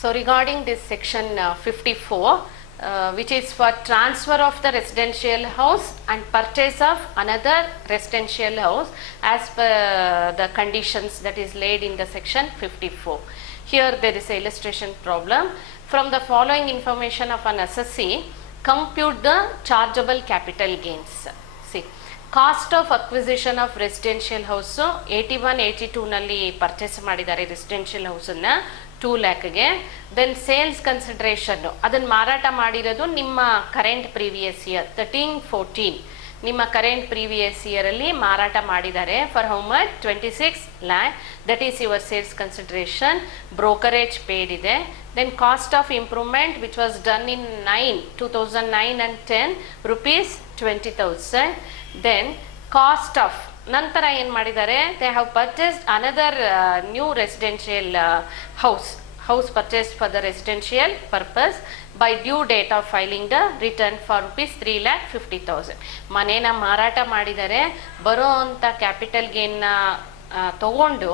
So regarding this section 54, which is for transfer of the residential house and purchase of another residential house as per the conditions that is laid in the section 54. Here there is a illustration problem. From the following information of an assessee, compute the chargeable capital gains. See, cost of acquisition of residential house 81-82 ನಲ್ಲಿ purchase ಮಾಡಿದ್ದಾರೆ residential ಹೌಸನ್ನು 2 ಲ್ಯಾಕ್ಗೆ. Then sales consideration ಅದನ್ನು ಮಾರಾಟ ಮಾಡಿರೋದು ನಿಮ್ಮ current previous year 13-14 ನಿಮ್ಮ current previous ಇಯರಲ್ಲಿ ಮಾರಾಟ ಮಾಡಿದ್ದಾರೆ for how much 26 lakh. That is your sales consideration. Brokerage paid ಇದೆ. Then cost of improvement which was done in 2009 and 10 rupees 20,000. Then cost of ನಂತರ ಏನು ಮಾಡಿದ್ದಾರೆ, they have purchased another new residential house purchased for the residential purpose by due date of filing the return for rupees 3,50,000. ಮನೇನ ಮಾರಾಟ ಮಾಡಿದ್ದಾರೆ, ಬರೋ ಅಂತ capital ಗೇನ್ನ ತಗೊಂಡು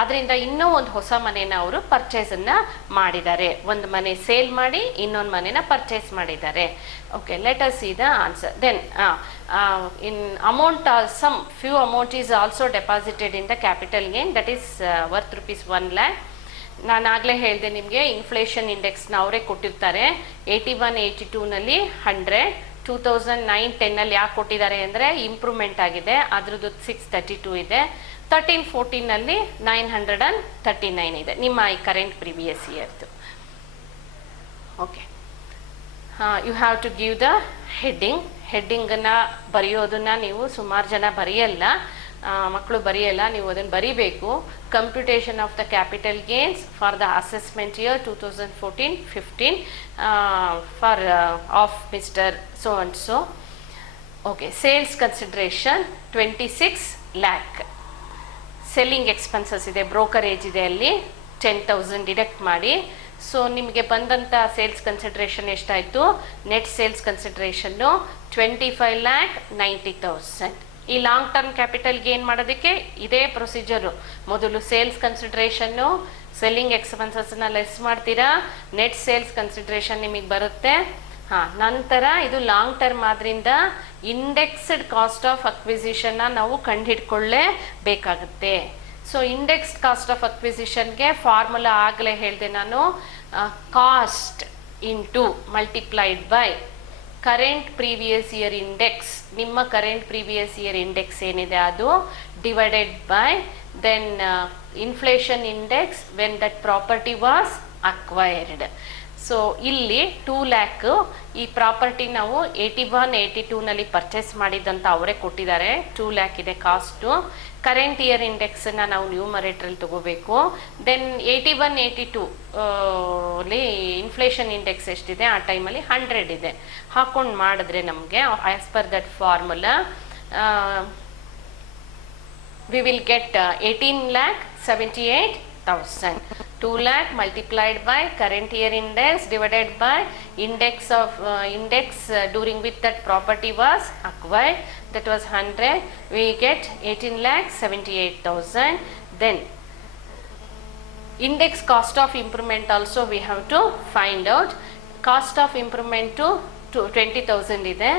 ಅದರಿಂದ ಇನ್ನೂ ಒಂದು ಹೊಸ ಮನೇನ ಅವರು ಪರ್ಚೇಸನ್ನ ಮಾಡಿದ್ದಾರೆ. ಒಂದು ಮನೆ ಸೇಲ್ ಮಾಡಿ ಇನ್ನೊಂದು ಮನೇನ ಪರ್ಚೇಸ್ ಮಾಡಿದ್ದಾರೆ. Okay, let us see the answer. Then in amount some few amount is also deposited in the capital gain that is worth rupees 1 lakh. ನಾನು ಆಗಲೇ ಹೇಳಿದೆ ನಿಮಗೆ ಇನ್ಫ್ಲೇಷನ್ ಇಂಡೆಕ್ಸ್ನ ಅವರೇ ಕೊಟ್ಟಿರ್ತಾರೆ. 81-82 ನಲ್ಲಿ 100, 2009-10 ನಲ್ಲಿ ಯಾಕೆ ಕೊಟ್ಟಿದ್ದಾರೆ ಅಂದರೆ ಇಂಪ್ರೂವ್ಮೆಂಟ್ ಆಗಿದೆ, ಅದ್ರದ್ದು 632 ಇದೆ. 13-14 ನಲ್ಲಿ 939 ಇದೆ ನಿಮ್ಮ ಈ ಕರೆಂಟ್ ಪ್ರಿವಿಯಸ್ ಇಯರ್ದು. Okay, you have to give the ಹೆಡ್ಡಿಂಗನ್ನ ಬರೆಯೋದನ್ನ ನೀವು ಸುಮಾರು ಜನ ಬರೆಯಲ್ಲ, ಮಕ್ಕಳು ಬರೆಯಲ್ಲ, ನೀವು ಅದನ್ನು ಬರೀಬೇಕು. Computation of the capital gains for the assessment year 2014-15 for of mister so and so. Okay, sales consideration 26 lakh. Selling expenses ಇದೆ, ಬ್ರೋಕರೇಜ್ ಇದೆ, ಅಲ್ಲಿ 10,000 ಡಿಡಕ್ಟ್ ಮಾಡಿ. ಸೊ ನಿಮಗೆ ಬಂದಂಥ ಸೇಲ್ಸ್ ಕನ್ಸಿಡ್ರೇಷನ್ ಎಷ್ಟಾಯಿತು? Net sales consideration 25,90,000. ಈ ಲಾಂಗ್ ಟರ್ಮ್ ಕ್ಯಾಪಿಟಲ್ ಗೇನ್ ಮಾಡೋದಕ್ಕೆ ಇದೇ ಪ್ರೊಸೀಜರು. ಮೊದಲು ಸೇಲ್ಸ್ ಕನ್ಸಿಡ್ರೇಷನ್ನು, ಸೆಲ್ಲಿಂಗ್ ಎಕ್ಸ್ಪೆನ್ಸಸ್ನ ಲೆಸ್ ಮಾಡ್ತೀರಾ, ನೆಟ್ ಸೇಲ್ಸ್ ಕನ್ಸಿಡ್ರೇಷನ್ ನಿಮಗೆ ಬರುತ್ತೆ. ನಂತರ ಇದು ಲಾಂಗ್ ಟರ್ಮ್ ಆದ್ರಿಂದ ಇಂಡೆಕ್ಸ್ಡ್ ಕಾಸ್ಟ್ ಆಫ್ ಅಕ್ವಿಸಿಷನ್ನ ನಾವು ಕಂಡುಹಿಡ್ಕೊಳ್ಳೇಬೇಕಾಗುತ್ತೆ. ಸೊ ಇಂಡೆಕ್ಸ್ಡ್ ಕಾಸ್ಟ್ ಆಫ್ ಅಕ್ವಿಸಿಷನ್ಗೆ ಫಾರ್ಮುಲಾ ಆಗಲೇ ಹೇಳಿದೆ ನಾನು, cost into multiplied by current previous year index. ನಿಮ್ಮ ಕರೆಂಟ್ ಪ್ರೀವಿಯಸ್ ಇಯರ್ ಇಂಡೆಕ್ಸ್ ಏನಿದೆ ಅದು divided by then inflation index when that property was acquired. So ಇಲ್ಲಿ 2 lakh ಈ ಪ್ರಾಪರ್ಟಿ ನಾವು 81-82 ನಲ್ಲಿ ಪರ್ಚೇಸ್ ಮಾಡಿದ್ದಂತ ಅವರೇ ಕೊಟ್ಟಿದ್ದಾರೆ. 2 lakh ಇದೆ ಕಾಸ್ಟು. ಕರೆಂಟ್ ಇಯರ್ ಇಂಡೆಕ್ಸನ್ನ ನಾವು ನ್ಯೂಮರೇಟ್ರಲ್ಲಿ ತಗೋಬೇಕು. ದೆನ್ 81-82 ಅಲ್ಲಿ ಇನ್ಫ್ಲೇಷನ್ ಇಂಡೆಕ್ಸ್ ಎಷ್ಟಿದೆ ಆ ಟೈಮಲ್ಲಿ 100 ಇದೆ. ಹಾಕೊಂಡು ಮಾಡಿದ್ರೆ ನಮಗೆ as per that formula V will get 18,78,000. 2 lakh multiplied by current year index divided by index during which that property was acquired, that was 100. We get 18,78,000. Then index cost of improvement also we have to find out. Cost of improvement to 20,000 ಇದೆ.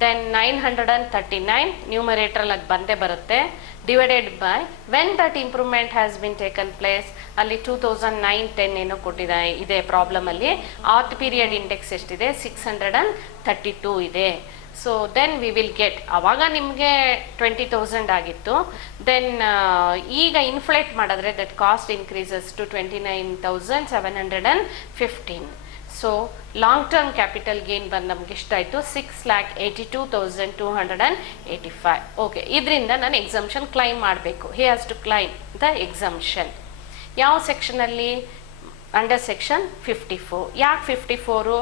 Then 939 numerator lag bande barutte, divided by when that improvement has been taken place. ಅಲ್ಲಿ 2009-10 ಏನೋ ಕೊಟ್ಟಿದ್ದಾರೆ ಇದೆ problem ಅಲ್ಲಿ. Art period index ಎಷ್ಟಿದೆ? 632 ಇದೆ. So then we will get, ಅವಾಗ ನಿಮಗೆ 20,000 ಆಗಿತ್ತು. ದೆನ್ ಈಗ ಇನ್ಫ್ಲೇಟ್ ಮಾಡಿದ್ರೆ that cost increases to 29,715. So long term capital gain ಬಂದು ನಮ್ಗೆ ಎಷ್ಟಾಯಿತು? 6,82,285. ಓಕೆ, ಇದರಿಂದ ನಾನು ಎಕ್ಸಂಪ್ಷನ್ ಕ್ಲೈಮ್ ಮಾಡಬೇಕು. He has to claim the exemption. ಯಾವ ಸೆಕ್ಷನಲ್ಲಿ? Under section 54. ಯಾಕೆ 54?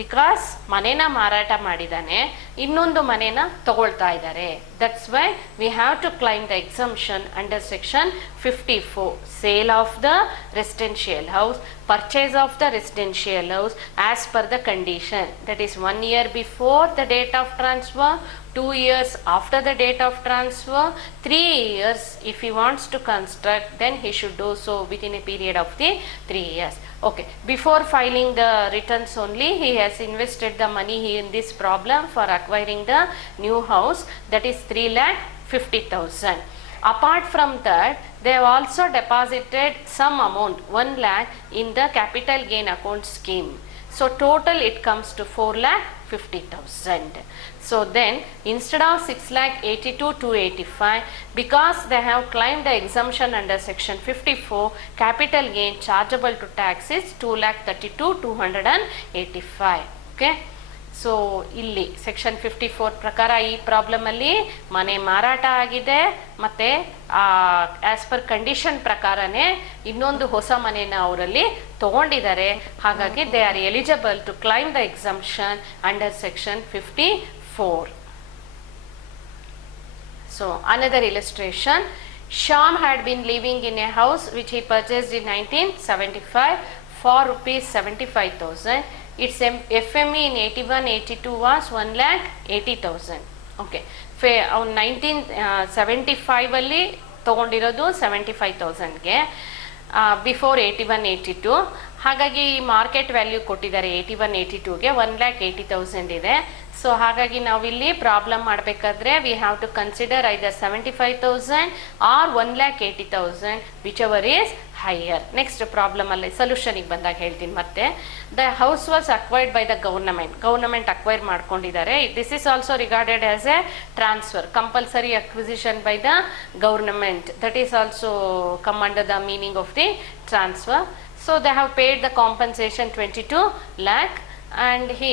ಬಿಕಾಸ್ ಮನೇನ ಮಾರಾಟ ಮಾಡಿದ್ದಾನೆ, ಇನ್ನೊಂದು ಮನೇನ ತಗೊಳ್ತಾ ಇದ್ದಾರೆ. That's why we have to claim the exemption under section 54, sale of the residential house, purchase of the residential house as per the condition, that is 1 year before the date of transfer, 2 years after the date of transfer, 3 years if he wants to construct, then he should do so within a period of the 3 years. Okay, before filing the returns only, he has invested the money in this problem for acquiring the new house, that is 3,50,000. Apart from that, they have also deposited some amount 1 lakh in the capital gain account scheme. So total it comes to 4,50,000. So then instead of 6,82,285, because they have claimed the exemption under section 54, capital gain chargeable to tax is 2,32,285. Okay. So ಇಲ್ಲಿ section 54 ಪ್ರಕಾರ ಈ problem ಅಲ್ಲಿ ಮನೆ ಮಾರಾಟ ಆಗಿದೆ, ಮತ್ತೆ as per condition ಪ್ರಕಾರನೇ ಇನ್ನೊಂದು ಹೊಸ ಮನೆನ ಅವರಲ್ಲಿ ತಗೊಂಡಿದ್ದಾರೆ. ಹಾಗಾಗಿ they are eligible to claim the exemption under section 54. So another illustration, Shyam had been living in a house which he purchased in 1975 for rupees 75,000. Its FME in 81-82 was 1,80,000. Okay, ಅವ್ನು 1975 ಅಲ್ಲಿ ತಗೊಂಡಿರೋದು 75,000ಗೆ, ಬಿಫೋರ್ 81-82. ಹಾಗಾಗಿ market value ಕೊಟ್ಟಿದ್ದಾರೆ 81-82ಗೆ 1,80,000 ಇದೆ. So ಹಾಗಾಗಿ ನಾವಿಲ್ಲಿ problem ಮಾಡಬೇಕಾದ್ರೆ we have to consider either 75,000 or 1,80,000 whichever is higher. Next problem ಅಲ್ಲಿ ಸೊಲ್ಯೂಷನ್ಗೆ ಬಂದಾಗ ಹೇಳ್ತೀನಿ. ಮತ್ತೆ the house was acquired by the government acquire ಮಾಡ್ಕೊಂಡಿದ್ದಾರೆ. This is also regarded as a transfer, compulsory acquisition by the government, that is also come under the meaning of the transfer. So they have paid the compensation 22 lakh and he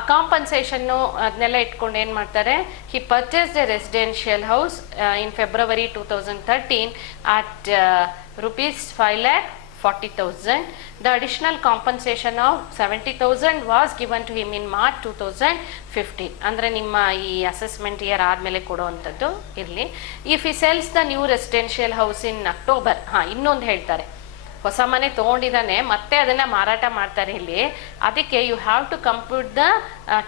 a compensation adnella itkondu ಏನು ಮಾಡ್ತಾರೆ, he purchased a residential house in February 2013 at rupees 5,40,000. The additional compensation of 70,000 was given to him in March 2015. ಅಂದ್ರೆ ನಿಮ್ಮ ಈ assessment year ಆದ್ಮೇಲೆ ಕೊಡುವಂಥದ್ದು ಇರಲಿ. If he sells the new residential house in October, ಇನ್ನೊಂದು ಹೇಳ್ತಾರೆ, ಹೊಸ ಮನೆ ತಗೊಂಡಿದ್ದಾನೆ ಮತ್ತೆ ಅದನ್ನ ಮಾರಾಟ ಮಾಡ್ತಾರೆ ಇಲ್ಲಿ. ಅದಕ್ಕೆ you have to compute the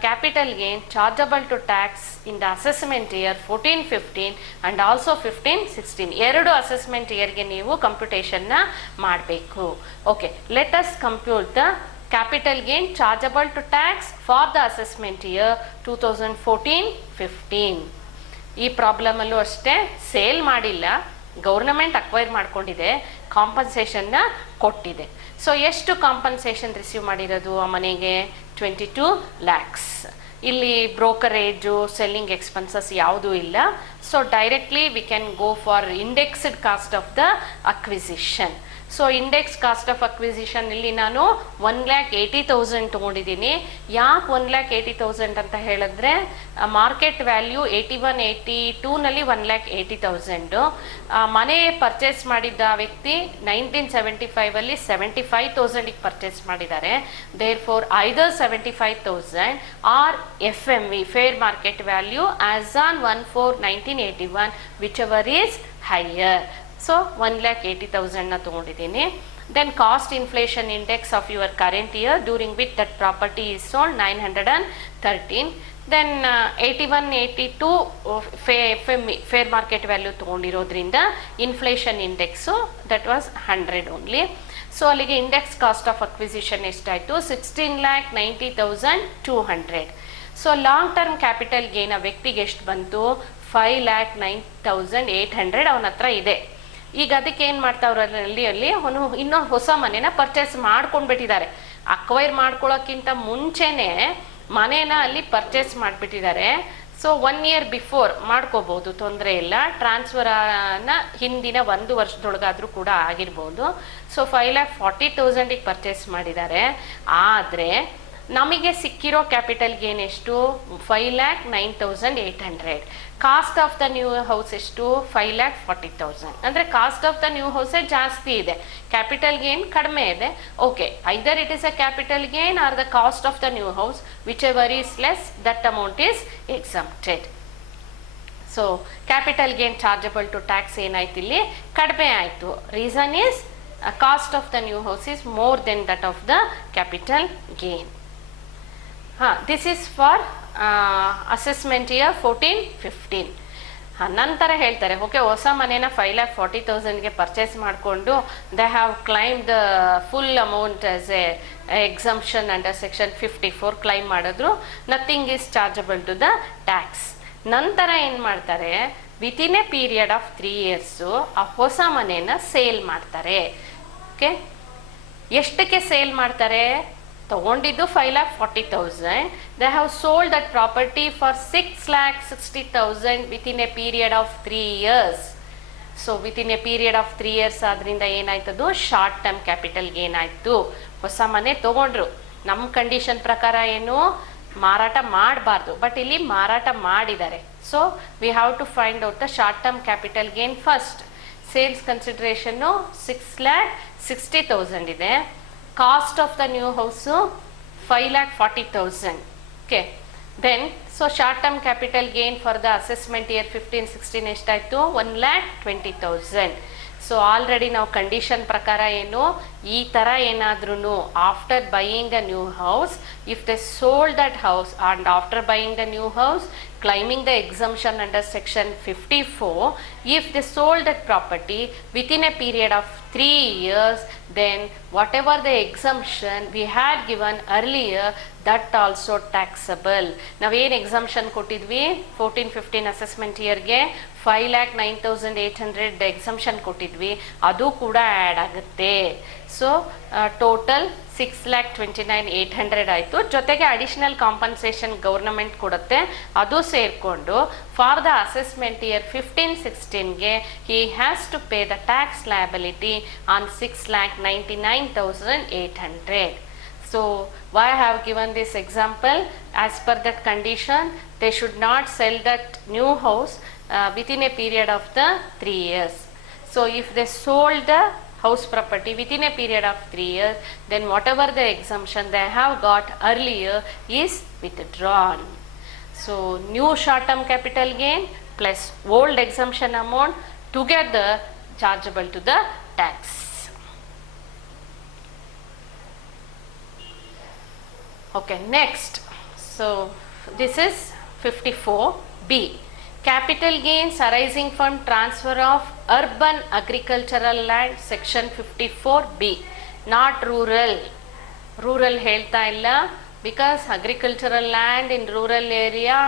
capital gain chargeable to tax in the assessment year 14-15 and also 15-16. ಎರಡು ಅಸೆಸ್ಮೆಂಟ್ ಇಯರ್ಗೆ ನೀವು ಕಂಪ್ಯೂಟೇಷನ್ನ ಮಾಡಬೇಕು. Okay, let us compute the capital gain chargeable to tax for the assessment year 2014-15. ಈ problem ಅಲ್ಲೂ ಅಷ್ಟೇ, sale ಮಾಡಿಲ್ಲ, government acquire ಮಾಡ್ಕೊಂಡಿದೆ, ಕಾಂಪನ್ಸೇಷನ್ನ ಕೊಟ್ಟಿದೆ. ಸೊ ಎಷ್ಟು ಕಾಂಪನ್ಸೇಷನ್ ರಿಸೀವ್ ಮಾಡಿರೋದು ಆ ಮನೆಗೆ? 22 lakhs. ಇಲ್ಲಿ ಬ್ರೋಕರೇಜು, ಸೆಲ್ಲಿಂಗ್ ಎಕ್ಸ್ಪೆನ್ಸಸ್ ಯಾವುದೂ ಇಲ್ಲ. So directly we can go for indexed cost of the acquisition. So index cost of acquisition ಇಲ್ಲಿ ನಾನು 1,80,000 ತಗೊಂಡಿದ್ದೀನಿ. ಯಾಕೆ 1,80,000 ಅಂತ ಹೇಳಿದ್ರೆ ಮಾರ್ಕೆಟ್ ವ್ಯಾಲ್ಯೂ 81-82ನಲ್ಲಿ 1,80,000. ಮನೆ ಪರ್ಚೇಸ್ ಮಾಡಿದ್ದ ವ್ಯಕ್ತಿ 1975 ಅಲ್ಲಿ 75,000ಗೆ ಪರ್ಚೇಸ್ ಮಾಡಿದ್ದಾರೆ. Therefore either 75,000 or FMV fair market value as on 1/4/1981 whichever is higher. So 1,80,000 ತಗೊಂಡಿದ್ದೀನಿ. Then cost inflation index of your current year during which that property is sold 913. Then 81-82 fair market value ತಗೊಂಡಿರೋದ್ರಿಂದ inflation index that was 100 only. So ಅಲ್ಲಿಗೆ index cost of acquisition ಎಷ್ಟಾಯಿತು? 16,90,200. So long term capital gain ಆ ವ್ಯಕ್ತಿಗೆ ಎಷ್ಟು ಬಂತು? 5,09,800 ಅವನ ಹತ್ರ ಇದೆ. ಈಗ ಅದಕ್ಕೆ ಏನು ಮಾಡ್ತಾವ್ರೆ ಅಲ್ಲಿ ಅವನು ಇನ್ನೊಂದು ಹೊಸ ಮನೆನ ಪರ್ಚೇಸ್ ಮಾಡ್ಕೊಂಡ್ಬಿಟ್ಟಿದ್ದಾರೆ. ಅಕ್ವೈರ್ ಮಾಡ್ಕೊಳ್ಳೋಕ್ಕಿಂತ ಮುಂಚೆನೆ ಮನೇನ ಅಲ್ಲಿ ಪರ್ಚೇಸ್ ಮಾಡಿಬಿಟ್ಟಿದ್ದಾರೆ. ಸೊ 1 year ಬಿಫೋರ್ ಮಾಡ್ಕೋಬಹುದು, ತೊಂದರೆ ಇಲ್ಲ. ಟ್ರಾನ್ಸ್ಫರ್ನ ಹಿಂದಿನ 1 ವರ್ಷದೊಳಗಾದ್ರೂ ಕೂಡ ಆಗಿರ್ಬೋದು. ಸೊ 5,40,000ಗೆ ಪರ್ಚೇಸ್ ಮಾಡಿದ್ದಾರೆ. ಆದರೆ ನಮಗೆ ಸಿಕ್ಕಿರೋ ಕ್ಯಾಪಿಟಲ್ ಗೇನ್ ಎಷ್ಟು? 5,09,800. Cost of the new house ಎಷ್ಟು? 5,40,000. ಅಂದರೆ ಕಾಸ್ಟ್ ಆಫ್ ದ ನ್ಯೂ ಹೌಸೇ ಜಾಸ್ತಿ ಇದೆ, ಕ್ಯಾಪಿಟಲ್ ಗೇನ್ ಕಡಿಮೆ ಇದೆ. Okay, either it is a capital gain or the cost of the new house, whichever is less, that amount is exempted. So capital gain chargeable to tax ಏನಾಯ್ತು ಇಲ್ಲಿ ಕಡಿಮೆ ಆಯಿತು. Reason is cost of the new house is more than that of the capital gain. This is for assessment year 14-15. ನಂತರ ಹೇಳ್ತಾರೆ okay ಹೊಸ ಮನೇನ 5,40,000ಗೆ purchase ಮಾಡಿಕೊಂಡು they have claim the full amount as a exemption under section 54 claim ಮಾಡಿದ್ರು, nothing is chargeable to the tax. ನಂತರ ಏನು ಮಾಡ್ತಾರೆ, within a period of 3 years ಆ ಹೊಸ ಮನೇನ ಸೇಲ್ ಮಾಡ್ತಾರೆ. ಓಕೆ, ಎಷ್ಟಕ್ಕೆ ಸೇಲ್ ಮಾಡ್ತಾರೆ? ತಗೊಂಡಿದ್ದು 5,40,000. They have sold that property for 6,60,000 within a period of 3 years. So within a period of 3 years ಆದ್ರಿಂದ ಏನಾಯ್ತದು ಶಾರ್ಟ್ ಟರ್ಮ್ ಕ್ಯಾಪಿಟಲ್ ಗೇನ್ ಆಯ್ತು. ಹೊಸ ಮನೆ ತಗೊಂಡ್ರು, ನಮ್ಮ ಕಂಡೀಷನ್ ಪ್ರಕಾರ ಏನು ಮಾರಾಟ ಮಾಡಬಾರ್ದು, ಬಟ್ ಇಲ್ಲಿ ಮಾರಾಟ ಮಾಡಿದ್ದಾರೆ. So we have to find out the short term capital gain first. Sales consideration 6,60,000 ಇದೆ. Cost of the new house 5,40,000. Okay, then so short term capital gain for the assessment year 15-16 ಎಷ್ಟಾಯಿತು? 1,20,000. So already ನಾವು condition ಪ್ರಕಾರ ಏನು ಈ ಥರ ಏನಾದ್ರೂ after buying the new house, if they sold that house and after buying the new house claiming the exemption under section 54, if they sold that property within a period of 3 years, then whatever the exemption we had given earlier, that also taxable. Now ಏನು exemption ಕೊಟ್ಟಿದ್ವಿ 14-15 assessment yearಗೆ 5,09,800 exemption ಕೊಟ್ಟಿದ್ವಿ, ಅದು ಕೂಡ add ಆಗುತ್ತೆ. So total 6,29,800 ಆಯಿತು. ಜೊತೆಗೆ additional compensation government ಕೊಡುತ್ತೆ, ಅದು ಸೇರಿಕೊಂಡು ಫಾರ್ ದ ಅಸೆಸ್ಮೆಂಟ್ ಇಯರ್ 15-16ಗೆ he has to pay the tax liability on 6,99,800. So why I have given this example? As per that condition, they should not sell that new house within a period of the 3 years. So if they sold the house property within a period of 3 years, then whatever the exemption they have got earlier is withdrawn. So new short term capital gain plus old exemption amount together chargeable to the tax. Okay, next. So this is 54B. Capital gains arising from transfer of urban agricultural land, section 54B, not rural. Rural ಹೇಳ್ತಾ ಇಲ್ಲ, because agricultural land in rural area,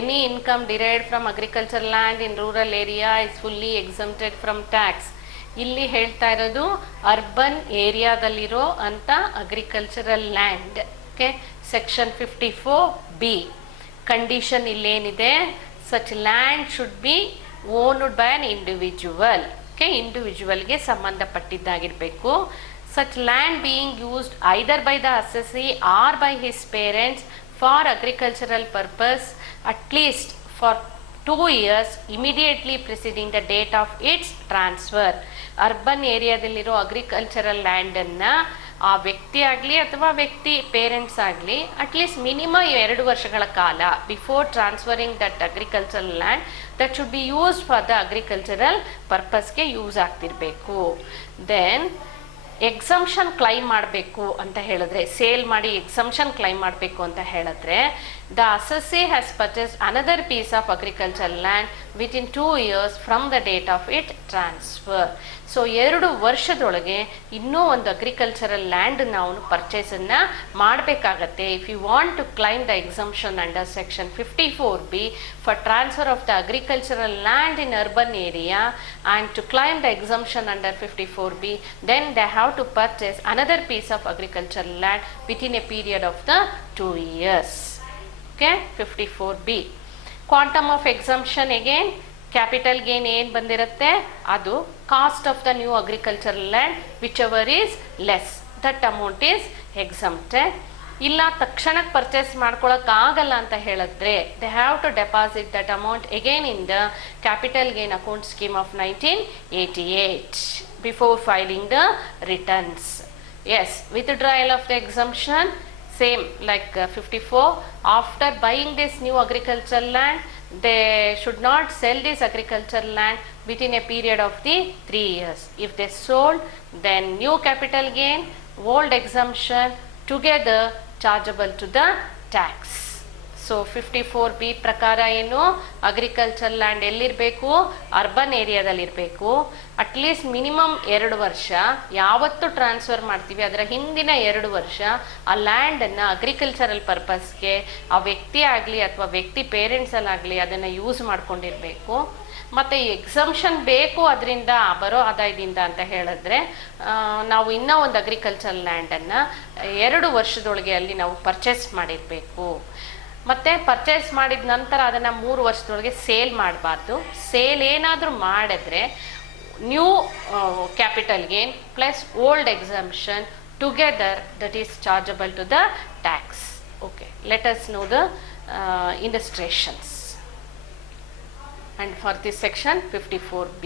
any income derived from agricultural land in rural area is fully exempted from tax. ಇಲ್ಲಿ ಹೇಳ್ತಾ ಇರೋದು urban ಏರಿಯಾದಲ್ಲಿರೋ ಅಂತ agricultural land. Okay, section 54B condition ಇಲ್ಲೇನಿದೆ, such land should be owned by an individual. Okay, ಇಂಡಿವಿಜುವಲ್ಗೆ ಸಂಬಂಧಪಟ್ಟಿದ್ದಾಗಿರಬೇಕು. Such land being used either by the assessee or by his parents for agricultural purpose at least for 2 years immediately preceding the date of its transfer. Urban ಏರಿಯಾದಲ್ಲಿರೋ agricultural ಲ್ಯಾಂಡನ್ನು ಆ ವ್ಯಕ್ತಿ ಆಗಲಿ ಅಥವಾ ವ್ಯಕ್ತಿ parents ಆಗಲಿ ಅಟ್ಲೀಸ್ಟ್ ಮಿನಿಮಮ್ 2 ವರ್ಷಗಳ ಕಾಲ before transferring that agricultural land that should be used for the agricultural ಪರ್ಪಸ್ಗೆ ಯೂಸ್ ಆಗ್ತಿರಬೇಕು. ದೆನ್ ಎಕ್ಸಂಪ್ಷನ್ ಕ್ಲೈಮ್ ಮಾಡಬೇಕು ಅಂತ ಹೇಳಿದ್ರೆ, ಸೇಲ್ ಮಾಡಿ ಎಕ್ಸಂಪ್ಷನ್ ಕ್ಲೈಮ್ ಮಾಡಬೇಕು ಅಂತ ಹೇಳಿದ್ರೆ, the assessee has purchased another piece of agriculture land within 2 years from the date of it transfer. So 2 ವರ್ಷದೊಳಗೆ ಇನ್ನೂ ಒಂದು ಅಗ್ರಿಕಲ್ಚರಲ್ ಲ್ಯಾಂಡ್ ನಾವು ಪರ್ಚೇಸನ್ನು ಮಾಡಬೇಕಾಗತ್ತೆ. If you want to claim the exemption under section 54B for transfer of the agricultural land in urban area and to claim the exemption under 54B, then they have to purchase another piece of agricultural land within a period of the 2 years. Okay, 54B. Quantum of exemption again, capital gain ಏನು ಬಂದಿರುತ್ತೆ ಅದು cost of the new agricultural land whichever is less, that amount is exempted. ಇಲ್ಲ ತಕ್ಷಣಕ್ಕೆ purchase ಮಾಡ್ಕೊಳಕ್ಕಾಗಲ್ಲ ಅಂತ ಹೇಳಿದ್ರೆ they have to deposit that amount again in the capital gain account scheme of 1988 before filing the returns. Yes, withdrawal of the exemption, same like 54. After buying this new agricultural land, they should not sell this agricultural land within a period of the 3 years. If they sold, then new capital gain, old exemption together chargeable to the tax. So 54B ಪ್ರಕಾರ ಏನು, agriculture land ಎಲ್ಲಿರಬೇಕು, urban ಏರಿಯಾದಲ್ಲಿ ಇರಬೇಕು. At least minimum 2 ವರ್ಷ ಯಾವತ್ತು transfer ಮಾಡ್ತೀವಿ ಅದರ ಹಿಂದಿನ 2 ವರ್ಷ ಆ ಲ್ಯಾಂಡನ್ನು ಅಗ್ರಿಕಲ್ಚರಲ್ ಪರ್ಪಸ್ಗೆ ಆ ವ್ಯಕ್ತಿ ಆಗಲಿ ಅಥವಾ ವ್ಯಕ್ತಿ ಪೇರೆಂಟ್ಸಲ್ಲಾಗಲಿ ಅದನ್ನು ಯೂಸ್ ಮಾಡ್ಕೊಂಡಿರಬೇಕು. ಮತ್ತು ಎಕ್ಸಂಪ್ಷನ್ ಬೇಕು ಅದರಿಂದ ಬರೋ ಆದಾಯದಿಂದ ಅಂತ ಹೇಳಿದ್ರೆ ನಾವು ಇನ್ನೂ ಒಂದು ಅಗ್ರಿಕಲ್ಚರ್ ಲ್ಯಾಂಡನ್ನು 2 ವರ್ಷದೊಳಗೆ ಅಲ್ಲಿ ನಾವು ಪರ್ಚೇಸ್ ಮಾಡಿರಬೇಕು. ಮತ್ತು ಪರ್ಚೇಸ್ ಮಾಡಿದ ನಂತರ ಅದನ್ನು 3 ವರ್ಷದೊಳಗೆ ಸೇಲ್ ಮಾಡಬಾರ್ದು. ಸೇಲ್ ಏನಾದರೂ ಮಾಡಿದ್ರೆ new capital gain plus old exemption together that is chargeable to the tax. Okay, let us know the illustrations. And for this section 54B.